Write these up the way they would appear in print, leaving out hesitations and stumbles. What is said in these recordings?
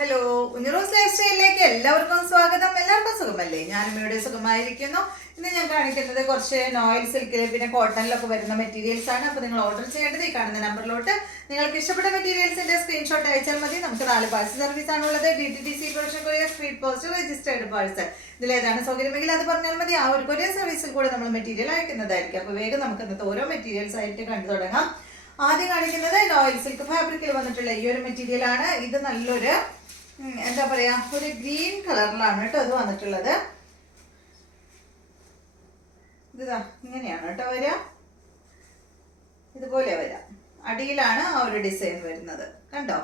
Hello, ഉഞ്ഞറോസ് life സ്റ്റൈലിലേക്ക് എല്ലാവർക്കും സ്വാഗതം. എല്ലാവർക്കും സുഖമല്ലേ? ഞാനും ഇവിടെ സുഖമായിരിക്കുന്നു. ഇന്ന് ഞാൻ കാണിക്കുന്നത് കുറച്ച് നോയിൽ സിൽക്കിൽ പിന്നെ കോട്ടണിലൊക്കെ വരുന്ന മെറ്റീരിയൽസ് ആണ്. അപ്പോൾ നിങ്ങൾ ഓർഡർ ചെയ്യേണ്ടത് ഈ കാണുന്ന നമ്പറിലോട്ട് നിങ്ങൾക്ക് ഇഷ്ടപ്പെട്ട മെറ്റീരിയൽസിന്റെ സ്ക്രീൻഷോട്ട് അയച്ചാൽ മതി. നമുക്ക് 4 പാഴ്സൽ സർവീസ് ആണുള്ളത്. DTDC production courier, speed post, registered parcel. ഇതിലേതാണ് സൗകര്യമെങ്കിൽ അത് പറഞ്ഞാൽ മതി. ആ ഒരു കൊറിയർ സർവീസിൽ കൂടെ നമ്മൾ മെറ്റീരിയൽ അയക്കുന്നതായിരിക്കും. അപ്പോൾ വേഗം നമുക്ക് ഇന്നത്തെ ഓരോ മെറ്റീരിയൽസ് ആയിട്ട് കണ്ടു തുടങ്ങാം. ആദ്യം കാണിക്കുന്നത് നോയിൽ സിൽക്ക് ഫാബ്രിക്കിൽ വന്നിട്ടുള്ള ഈ ഒരു മെറ്റീരിയൽ ആണ്. ഇത് നല്ലൊരു എന്താ പറയാ, ഒരു ഗ്രീൻ കളറിലാണ് കേട്ടോ അത് വന്നിട്ടുള്ളത്. ഇതാ ഇങ്ങനെയാണ് കേട്ടോ വരിക, ഇതുപോലെ വരാം. അടിയിലാണ് ആ ഒരു ഡിസൈൻ വരുന്നത്. കണ്ടോ,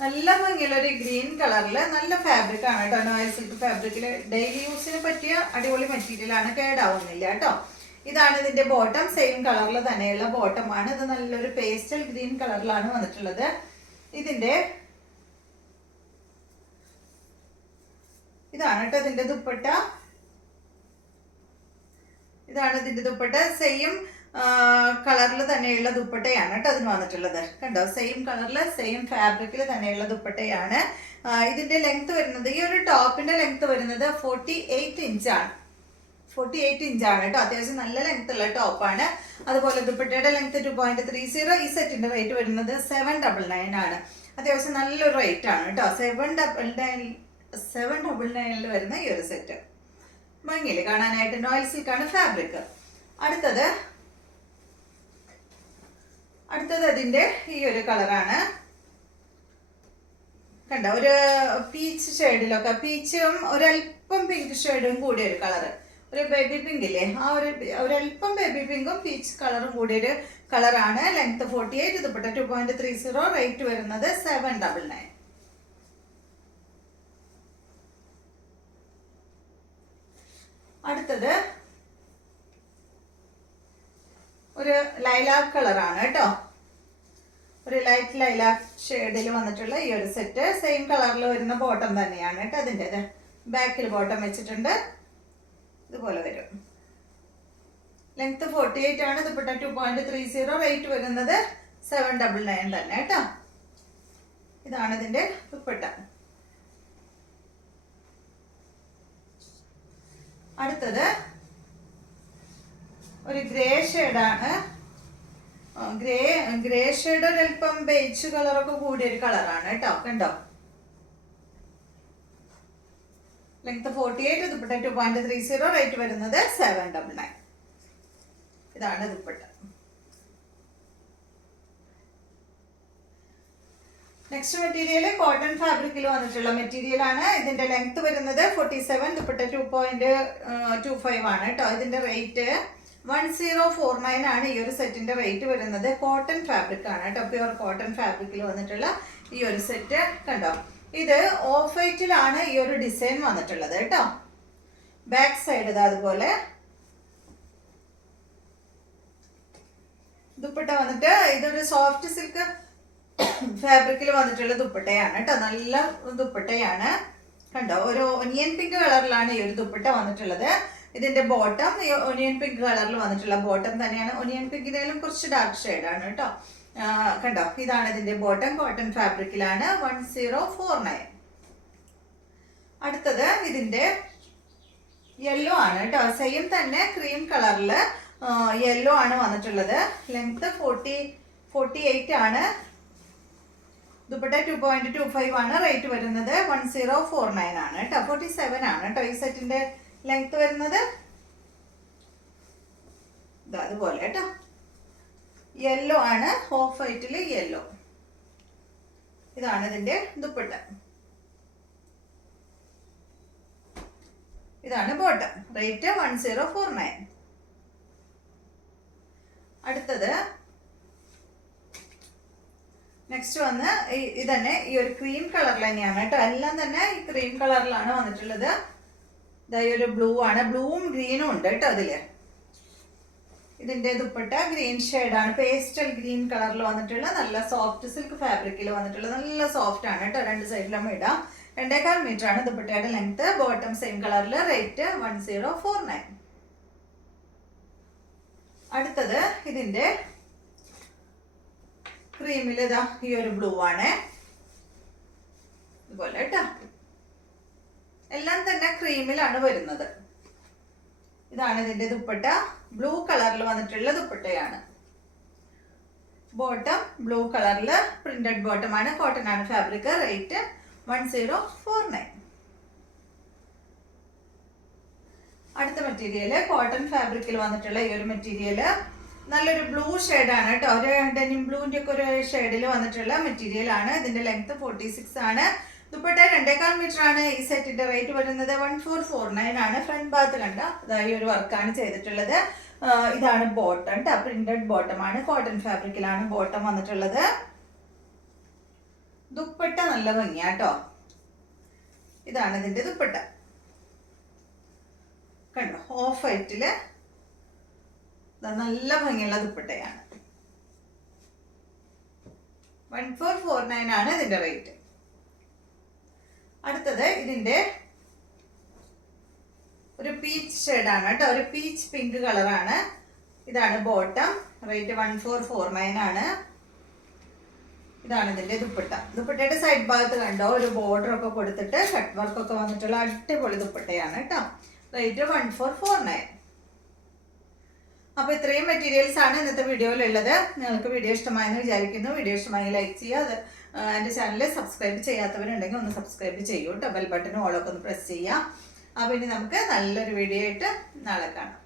നല്ല ഭംഗിയുള്ള ഒരു ഗ്രീൻ കളറില് നല്ല ഫാബ്രിക് ആണ് കേട്ടോ. നോയിൽ സിൽക്ക് ഫാബ്രിക്കില് ഡെയിലി യൂസിന് പറ്റിയ അടിപൊളി മെറ്റീരിയൽ ആണ്, കേടാവുന്നില്ല കേട്ടോ. ഇതാണ് ഇതിന്റെ ബോട്ടം. സെയിം കളറിൽ തന്നെയുള്ള ബോട്ടമാണ്. ഇത് നല്ലൊരു പേസ്റ്റൽ ഗ്രീൻ കളറിലാണ് വന്നിട്ടുള്ളത്. ഇതാണ് കേട്ടോ ഇതിന്റെ ദുപ്പട്ട. ഇതാണ് ഇതിന്റെ ദുപ്പട്ട. സെയിം കളറിൽ തന്നെയുള്ള ദുപ്പട്ടയാണ് കേട്ടോ അതിന് വന്നിട്ടുള്ളത്. കണ്ടോ, സെയിം കളറിൽ സെയിം ഫാബ്രിക്കിൽ തന്നെയുള്ള ദുപ്പട്ടയാണ്. ഇതിന്റെ ലെങ്ത് വരുന്നത്, ഈ ഒരു ടോപ്പിന്റെ ലെങ്ത് വരുന്നത് 48 ഇഞ്ചാണ്. 48 ഇഞ്ചാണ് കേട്ടോ. അത്യാവശ്യം നല്ല ലെങ്ത് ഉള്ള ടോപ്പാണ്. അതുപോലെ ദുപ്പട്ടയുടെ ലെങ്ത് 2.30. ഈ സെറ്റിന്റെ റേറ്റ് വരുന്നത് 799 ആണ്. അത്യാവശ്യം നല്ലൊരു റേറ്റ് ആണ് കേട്ടോ. 799 വരുന്ന ഈ ഒരു സെറ്റ് ഭംഗിയിൽ കാണാനായിട്ട്. നോയിൽ സിൽക്കാണ് ഫാബ്രിക്. അടുത്തത് അതിന്റെ ഈ ഒരു കളറാണ്. കണ്ട, ഒരു പീച്ച് ഷെയ്ഡിലൊക്കെ, പീച്ചും ഒരല്പം പിങ്ക് ഷെയ്ഡും കൂടിയ ഒരു കളറ്, ഒരു ബേബി പിങ്ക് ഇല്ലേ, ആ ഒരല്പം ബേബി പിങ്കും പീച്ച് കളറും കൂടിയൊരു കളറാണ്. ലെങ്ത് 48, ദുപ്പട്ട 2.30. റേറ്റ് വരുന്നത് 799. അടുത്തത് ഒരു ലൈലാക്ക് കളറാണ് കേട്ടോ. ഒരു ലൈറ്റ് ലൈലാക്ക് ഷെയ്ഡിൽ വന്നിട്ടുള്ള ഈ ഒരു സെറ്റ്. സെയിം കളറിൽ വരുന്ന ബോട്ടം തന്നെയാണ് കേട്ടോ. അതിൻ്റെ ബാക്കിൽ ബോട്ടം വെച്ചിട്ടുണ്ട്, ഇതുപോലെ വരും. ലെങ്ത് 48 ആണ്, ദുപ്പട്ട 2.30. റേറ്റ് വരുന്നത് 799 തന്നെ കേട്ടോ. ഇതാണ് ഇതിന്റെ ദുപ്പട്ട. അടുത്തത് ഒരു ഗ്രേ ഷെയ്ഡാണ്. ഗ്രേ ഷെയ്ഡ് ഒരല്പം ബേജ് കളറൊക്കെ കൂടിയൊരു കളറാണ് കേട്ടോ. കണ്ടോ, ലെങ്ത് 48, ദുപ്പട്ട 2.30. റേറ്റ് വരുന്നത് 799. ഇതാണ് ദുപ്പട്ട. നെക്സ്റ്റ് മെറ്റീരിയൽ കോട്ടൺ ഫാബ്രിക്കിൽ വന്നിട്ടുള്ള മെറ്റീരിയൽ ആണ്. ഇതിന്റെ ലെങ്ത് വരുന്നത് 47, ദുപ്പട്ട 2.25 ആണ് കേട്ടോ. ഇതിന്റെ റേറ്റ് 1049 ആണ്. ഈ ഒരു സെറ്റിന്റെ റേറ്റ് വരുന്നത്. കോട്ടൺ ഫാബ്രിക് ആണ് കേട്ടോ, പ്യുവർ കോട്ടൺ ഫാബ്രിക്കിൽ വന്നിട്ടുള്ള ഈ ഒരു സെറ്റ്. കണ്ടോ, ഇത് ഓഫ് വൈറ്റിലാണ് ഈ ഒരു ഡിസൈൻ വന്നിട്ടുള്ളത് കേട്ടോ. ബാക്ക് സൈഡ് ഇത് അതുപോലെ. ദുപ്പട്ട വന്നിട്ട് ഇതൊരു സോഫ്റ്റ് സിൽക്ക് ഫാബ്രിക്കിൽ വന്നിട്ടുള്ള ദുപ്പട്ടയാണ് കേട്ടോ. നല്ല ദുപ്പട്ടയാണ്. കണ്ടോ, ഒരു ഒനിയൻ പിങ്ക് കളറിലാണ് ഈ ഒരു ദുപ്പട്ട വന്നിട്ടുള്ളത്. ഇതിന്റെ ബോട്ടം ഒനിയൻ പിങ്ക് കളറിൽ വന്നിട്ടുള്ള ബോട്ടം തന്നെയാണ്. ഒനിയൻ പിങ്കിനേലും കുറച്ച് ഡാർക്ക് ഷെയ്ഡാണ് കേട്ടോ. കണ്ടോ, ഇതാണ് ഇതിന്റെ ബോട്ടം. കോട്ടൺ ഫാബ്രിക്കിലാണ്. 1049. അടുത്തത് ഇതിന്റെ യെല്ലോ ആണ് കേട്ടോ. സെയിം തന്നെ ക്രീം കളറിൽ യെല്ലോ ആണ് വന്നിട്ടുള്ളത്. ലെങ്ത് 48 ആണ്, ദുപ്പട്ട 2.25 ആണ്. റേറ്റ് വരുന്നത് 1049 ആണ് കേട്ടോ. 47 ആണ് കേട്ടോ ഈ സെറ്റിന്റെ ലെങ്ത് വരുന്നത്. അതുപോലെ കേട്ടോ, യെല്ലോ ആണ്, ഓഫ് വൈറ്റില് യെല്ലോ. ഇതാണ് ഇതിന്റെ ദുപ്പട്ട. ഇതാണ് ബോട്ടം. റേറ്റ് 1049. അടുത്തത് നെക്സ്റ്റ് വന്ന് ഇതന്നെ ഈ ഒരു ക്രീം കളറിൽ തന്നെയാണ് കേട്ടോ. എല്ലാം തന്നെ ഈ ക്രീം കളറിലാണ് വന്നിട്ടുള്ളത്. ഇതായി ഒരു ബ്ലൂ ആണ്, ബ്ലൂവും ഗ്രീനും ഉണ്ട് കേട്ടോ അതില്. ഇതിന്റെ ദുപ്പട്ട ഗ്രീൻ ഷെയ്ഡാണ്, പേസ്റ്റൽ ഗ്രീൻ കളറിൽ വന്നിട്ടുള്ള നല്ല സോഫ്റ്റ് സിൽക്ക് ഫാബ്രിക്കിൽ വന്നിട്ടുള്ള നല്ല സോഫ്റ്റ് ആണ് കേട്ടോ. രണ്ട് സൈഡിലും ഇടാം. 2.25 മീറ്റർ ആണ് ദുപ്പട്ടയുടെ ലെങ്ത്. ബോട്ടം സെയിം കളറിൽ. റേറ്റ് 1049. അടുത്തത് ഇതിന്റെ ക്രീമിൽ ഇതാ ഈ ഒരു ബ്ലൂ ആണ്. ഇതുപോലെ കേട്ടോ. എല്ലാം തന്നെ ക്രീമിലാണ് വരുന്നത്. ഇതാണ് ഇതിന്റെ ദുപ്പട്ട. ബ്ലൂ കളറിൽ വന്നിട്ടുള്ള ദുപ്പട്ടയാണ്. ബോട്ടം ബ്ലൂ കളറിൽ പ്രിന്റഡ് ബോട്ടം ആണ്. കോട്ടൺ ആണ് ഫാബ്രിക്. റേറ്റ് 1049. അടുത്ത മെറ്റീരിയൽ കോട്ടൺ ഫാബ്രിക്കിൽ വന്നിട്ടുള്ള ഈ ഒരു മെറ്റീരിയൽ നല്ലൊരു ബ്ലൂ ഷെയ്ഡാണ് കേട്ടോ. ഒരു ഡെനിം ബ്ലൂവിന്റെ ഒക്കെ ഒരു ഷെയ്ഡിൽ വന്നിട്ടുള്ള മെറ്റീരിയൽ ആണ്. ഇതിന്റെ ലെങ്ത് 46 ആണ്. ദുപ്പട്ട 2.25 മീറ്റർ ആണ്. ഈ സെറ്റിന്റെ റേറ്റ് വരുന്നത് 1449 ആണ്. ഫ്രണ്ട് ഭാഗത്ത് കണ്ട ഇതായി ഒരു വർക്കാണ് ചെയ്തിട്ടുള്ളത്. ഇതാണ് ബോട്ടം കേട്ടോ. പ്രിന്റഡ് ബോട്ടം ആണ്. കോട്ടൺ ഫാബ്രിക്കിലാണ് ബോട്ടം വന്നിട്ടുള്ളത്. ദുപ്പട്ട നല്ല ഭംഗിയാട്ടോ. ഇതാണ് ഇതിന്റെ ദുപ്പട്ട. കണ്ടോ, ഓഫ് വൈറ്റില് നല്ല ഭംഗിയുള്ള ദുപ്പട്ടയാണ്. 1449 ആണ് ഇതിന്റെ റേറ്റ്. അടുത്തത് ഇതിന്റെ ഒരു പീച്ച് ഷെയ്ഡാണ് കേട്ടോ. ഒരു പീച്ച് പിങ്ക് കളറാണ്. ഇതാണ് ബോട്ടം. റേറ്റ് 1449 ആണ്. ഇതാണ് ഇതിന്റെ ദുപ്പട്ട. ദുപ്പട്ടയുടെ സൈഡ് ഭാഗത്ത് കണ്ടോ ഒരു ബോർഡർ ഒക്കെ കൊടുത്തിട്ട് കട്ട് വർക്ക് ഒക്കെ വന്നിട്ടുള്ള അടിപൊളി ദുപ്പട്ടയാണ് കേട്ടോ. റേറ്റ് 1449. അപ്പോൾ ഇത്രയും മെറ്റീരിയൽസ് ആണ് ഇന്നത്തെ വീഡിയോയിലുള്ളത്. നിങ്ങൾക്ക് വീഡിയോ ഇഷ്ടമായെന്ന് വിചാരിക്കുന്നു. വീഡിയോ ഇഷ്ടമായി ലൈക്ക് ചെയ്യുക. അത് എൻ്റെ ചാനൽ സബ്സ്ക്രൈബ് ചെയ്യാത്തവരുണ്ടെങ്കിൽ ഒന്ന് സബ്സ്ക്രൈബ് ചെയ്യൂ കേട്ടോ. ബെൽ ബട്ടൺ ഓളൊക്കെ ഒന്ന് പ്രസ് ചെയ്യാം. അപ്പോൾ ഇനി നമുക്ക് നല്ലൊരു വീഡിയോ ആയിട്ട് നാളെ കാണാം.